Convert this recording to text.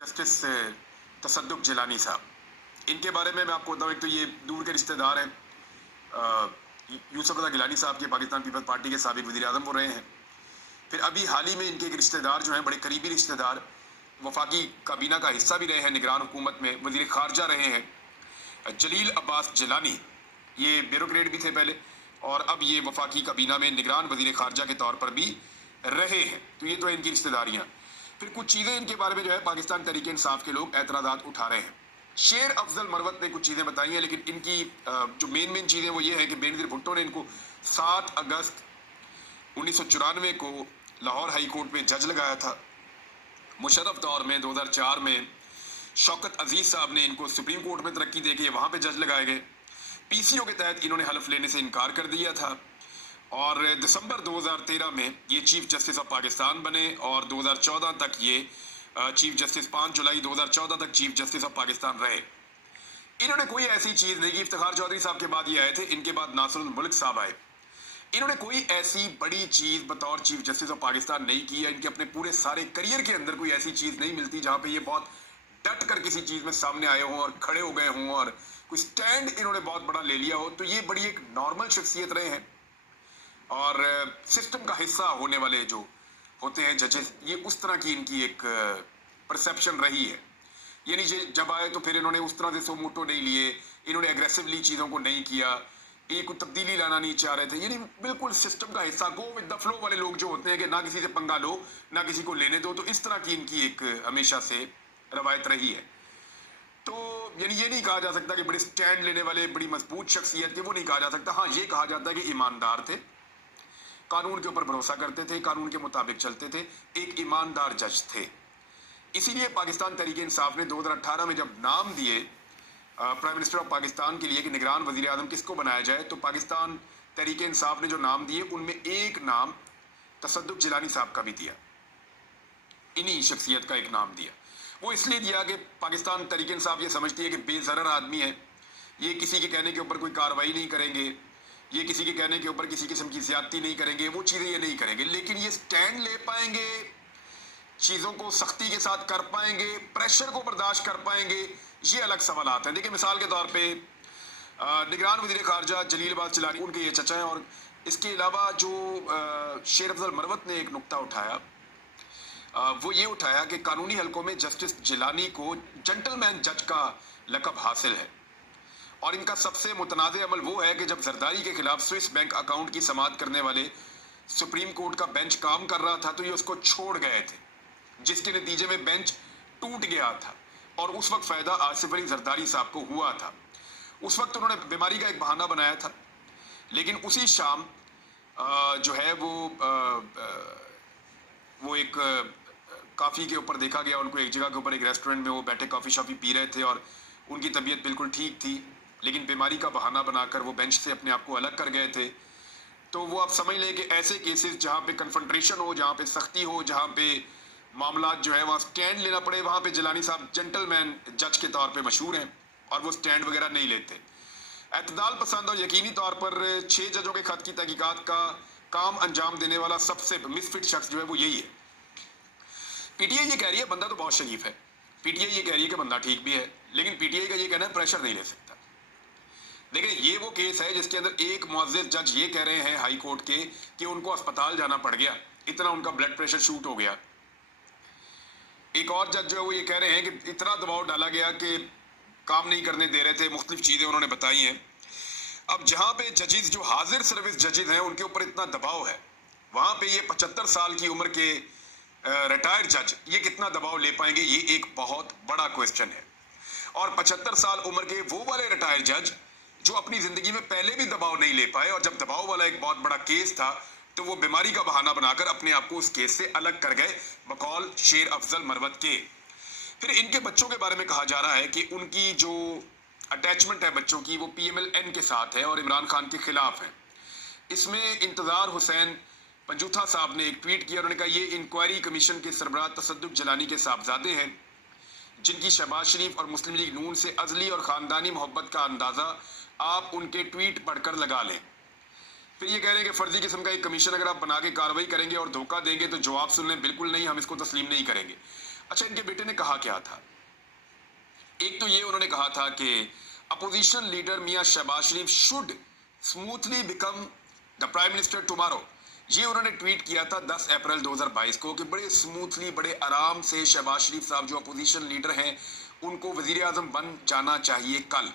Justice तसद्दुक जिलानी साहब, इनके बारे में मैं आपको बताऊं, एक तो ये दूर के रिश्तेदार हैं। यूसुफ रज़ा गिलानी साहब के पाकिस्तान पीपल्स पार्टी के साबिक वज़ीर आज़म वो रहे हैं। फिर अभी हाल ही में इनके एक रिश्तेदार जो हैं, बड़े करीबी रिश्तेदार, वफाकी काबीना का हिस्सा भी रहे हैं, निगरान हुकूमत में वज़ीर ख़ारजा रहे हैं, जलील अब्बास जिलानी। ये ब्यूरोक्रेट भी थे पहले, और अब ये वफाकी काबीना में निगरान वज़ीर ख़ारजा के तौर पर भी रहे हैं। तो ये तो है इनकी रिश्तेदारियाँ। फिर कुछ चीज़ें इनके बारे में जो है पाकिस्तान तहरीक इंसाफ के लोग एतराज़ात उठा रहे हैं। शेर अफजल मरवत ने कुछ चीज़ें बताई हैं, लेकिन इनकी जो मेन चीज़ें वो ये है कि बेनज़ीर भुट्टो ने इनको 7 अगस्त 1994 को लाहौर हाई कोर्ट में जज लगाया था। मुशर्रफ दौर में 2004 में शौकत अजीज़ साहब ने इनको सुप्रीम कोर्ट में तरक्की दे के वहाँ पे जज लगाए गए। पीसीओ के तहत इन्होंने हलफ लेने से इनकार कर दिया था, और दिसंबर 2013 में ये चीफ जस्टिस ऑफ पाकिस्तान बने, और 2014 तक ये चीफ जस्टिस 5 जुलाई 2014 तक चीफ जस्टिस ऑफ पाकिस्तान रहे। इन्होंने कोई ऐसी चीज़ नहीं की। इफ्तिखार चौधरी साहब के बाद ये आए थे, इनके बाद नासरुल मुल्क साहब आए। इन्होंने कोई ऐसी बड़ी चीज़ बतौर चीफ जस्टिस ऑफ पाकिस्तान नहीं की है। इनके अपने पूरे सारे करियर के अंदर कोई ऐसी चीज़ नहीं मिलती जहाँ पे ये बहुत डट कर किसी चीज़ में सामने आए हों और खड़े हो गए हों, और कोई स्टैंड इन्होंने बहुत बड़ा ले लिया हो। तो ये बड़ी एक नॉर्मल शख्सियत रहे हैं, और सिस्टम का हिस्सा होने वाले जो होते हैं जजेस, ये उस तरह की इनकी एक परसेप्शन रही है। यानी जब आए तो फिर इन्होंने उस तरह से सोमोटो नहीं लिए, इन्होंने एग्रेसिवली चीज़ों को नहीं किया, ये कोई तब्दीली लाना नहीं चाह रहे थे। यानी बिल्कुल सिस्टम का हिस्सा, गो विद द फ्लो वाले लोग जो होते हैं कि ना किसी से पंगा लो ना किसी को लेने दो। तो इस तरह की इनकी एक हमेशा से रवायत रही है। तो यानी ये नहीं कहा जा सकता कि बड़े स्टैंड लेने वाले बड़ी मजबूत शख्सियत के, वो नहीं कहा जा सकता। हाँ, ये कहा जाता है कि ईमानदार थे, कानून के ऊपर भरोसा करते थे, कानून के मुताबिक चलते थे, एक ईमानदार जज थे। इसीलिए पाकिस्तान तहरीक इंसाफ ने 2018 में जब नाम दिए प्राइम मिनिस्टर ऑफ पाकिस्तान के लिए कि निगरान वजीर आजम किसको बनाया जाए, तो पाकिस्तान तहरीक इंसाफ ने जो नाम दिए उनमें एक नाम तसद्दुक जिलानी साहब का भी दिया। इन्हीं शख्सियत का एक नाम दिया। वो इसलिए दिया कि पाकिस्तान तहरीक इंसाफ ये समझती है कि बेज़रर आदमी है, ये किसी के कहने के ऊपर कोई कार्रवाई नहीं करेंगे, ये किसी के कहने के ऊपर किसी किस्म की ज्यादती नहीं करेंगे, वो चीज़ें ये नहीं करेंगे। लेकिन ये स्टैंड ले पाएंगे, चीज़ों को सख्ती के साथ कर पाएंगे, प्रेशर को बर्दाश्त कर पाएंगे, ये अलग सवालात हैं। देखिए, मिसाल के तौर पे निगरान वज़ीर ख़ारजा जलील अब्बास जिलानी, उनके ये चचा हैं। और इसके अलावा जो शेर अफजल मरवत ने एक नुक्ता उठाया, वो ये उठाया कि कानूनी हलकों में जस्टिस जिलानी को जेंटलमैन जज का लक़ब हासिल है, और इनका सबसे मुतनाज़ अमल वो है कि जब जरदारी के खिलाफ स्विस बैंक अकाउंट की समाअत करने वाले सुप्रीम कोर्ट का बेंच काम कर रहा था, तो ये उसको छोड़ गए थे, जिसके नतीजे में बेंच टूट गया था, और उस वक्त फ़ायदा आसिफ अली जरदारी साहब को हुआ था। उस वक्त उन्होंने बीमारी का एक बहाना बनाया था, लेकिन उसी शाम जो है वो एक काफ़ी के ऊपर देखा गया उनको, एक जगह के ऊपर एक रेस्टोरेंट में वो बैठे कॉफ़ी शॉफ़ी पी रहे थे, और उनकी तबीयत बिल्कुल ठीक थी, लेकिन बीमारी का बहाना बनाकर वो बेंच से अपने आप को अलग कर गए थे। तो वो आप समझ लें कि ऐसे केसेस जहाँ पे कन्फ्रंट्रेशन हो, जहाँ पे सख्ती हो, जहाँ पे मामला जो है वहाँ स्टैंड लेना पड़े, वहाँ पे जिलानी साहब जेंटलमैन जज के तौर पे मशहूर हैं, और वो स्टैंड वगैरह नहीं लेते। एतदाल पसंद और यकीनी तौर पर 6 जजों के खत की तहकीकात का काम अंजाम देने वाला सबसे मिसफिट शख्स जो है वो यही है। पीटीआई ये कह रही है बंदा तो बहुत शरीफ है, पीटीआई ये कह रही है कि बंदा ठीक भी है, लेकिन पीटीआई का ये कहना है प्रेशर नहीं ले सकता। देखिए, ये वो केस है जिसके अंदर एक मुअज़्ज़िज़ जज ये कह रहे हैं हाई कोर्ट के कि उनको अस्पताल जाना पड़ गया, इतना उनका ब्लड प्रेशर शूट हो गया। एक और जज जो है वो ये कह रहे हैं कि इतना दबाव डाला गया कि काम नहीं करने दे रहे थे, मुख्तलिफ चीज़ें उन्होंने बताई हैं। अब जहाँ पे जजेस जो हाजिर सर्विस जजेस हैं उनके ऊपर इतना दबाव है, वहाँ पे ये 75 साल की उम्र के रिटायर्ड जज ये कितना दबाव ले पाएंगे, ये एक बहुत बड़ा क्वेश्चन है। और 75 साल उम्र के वो वाले रिटायर्ड जज जो अपनी ज़िंदगी में पहले भी दबाव नहीं ले पाए, और जब दबाव वाला एक बहुत बड़ा केस था तो वो बीमारी का बहाना बनाकर अपने आप को उस केस से अलग कर गए, बकौल शेर अफजल मरवत के। फिर इनके बच्चों के बारे में कहा जा रहा है कि उनकी जो अटैचमेंट है बच्चों की, वो PMLN के साथ है और इमरान खान के खिलाफ है। इसमें इंतज़ार हुसैन पंजूथा साहब ने एक ट्वीट किया, उन्होंने कहा ये इंक्वायरी कमीशन के सरबराह तसद्दुक जिलानी के साहबजादे हैं, जिनकी शहबाज शरीफ और मुस्लिम लीग नून से अजली और ख़ानदानी मोहब्बत का अंदाज़ा आप उनके ट्वीट पढ़कर लगा लें। फिर ये कह रहे हैं कि फर्जी किस्म का एक कमीशन अगर आप बना के कार्रवाई करेंगे और धोखा देंगे तो जवाब सुन लें, बिल्कुल नहीं, हम इसको तस्लीम नहीं करेंगे। अच्छा, इनके बेटे ने कहा क्या था? एक तो ये उन्होंने कहा था कि opposition leader Mian Shahbaz Sharif should smoothly become the prime minister tomorrow. ये उन्होंने ट्वीट किया था 10 अप्रैल 2022 को कि बड़े स्मूथली, बड़े आराम से शहबाज शरीफ साहब जो अपोजिशन लीडर हैं उनको वजीर आजम बन जाना चाहिए कल।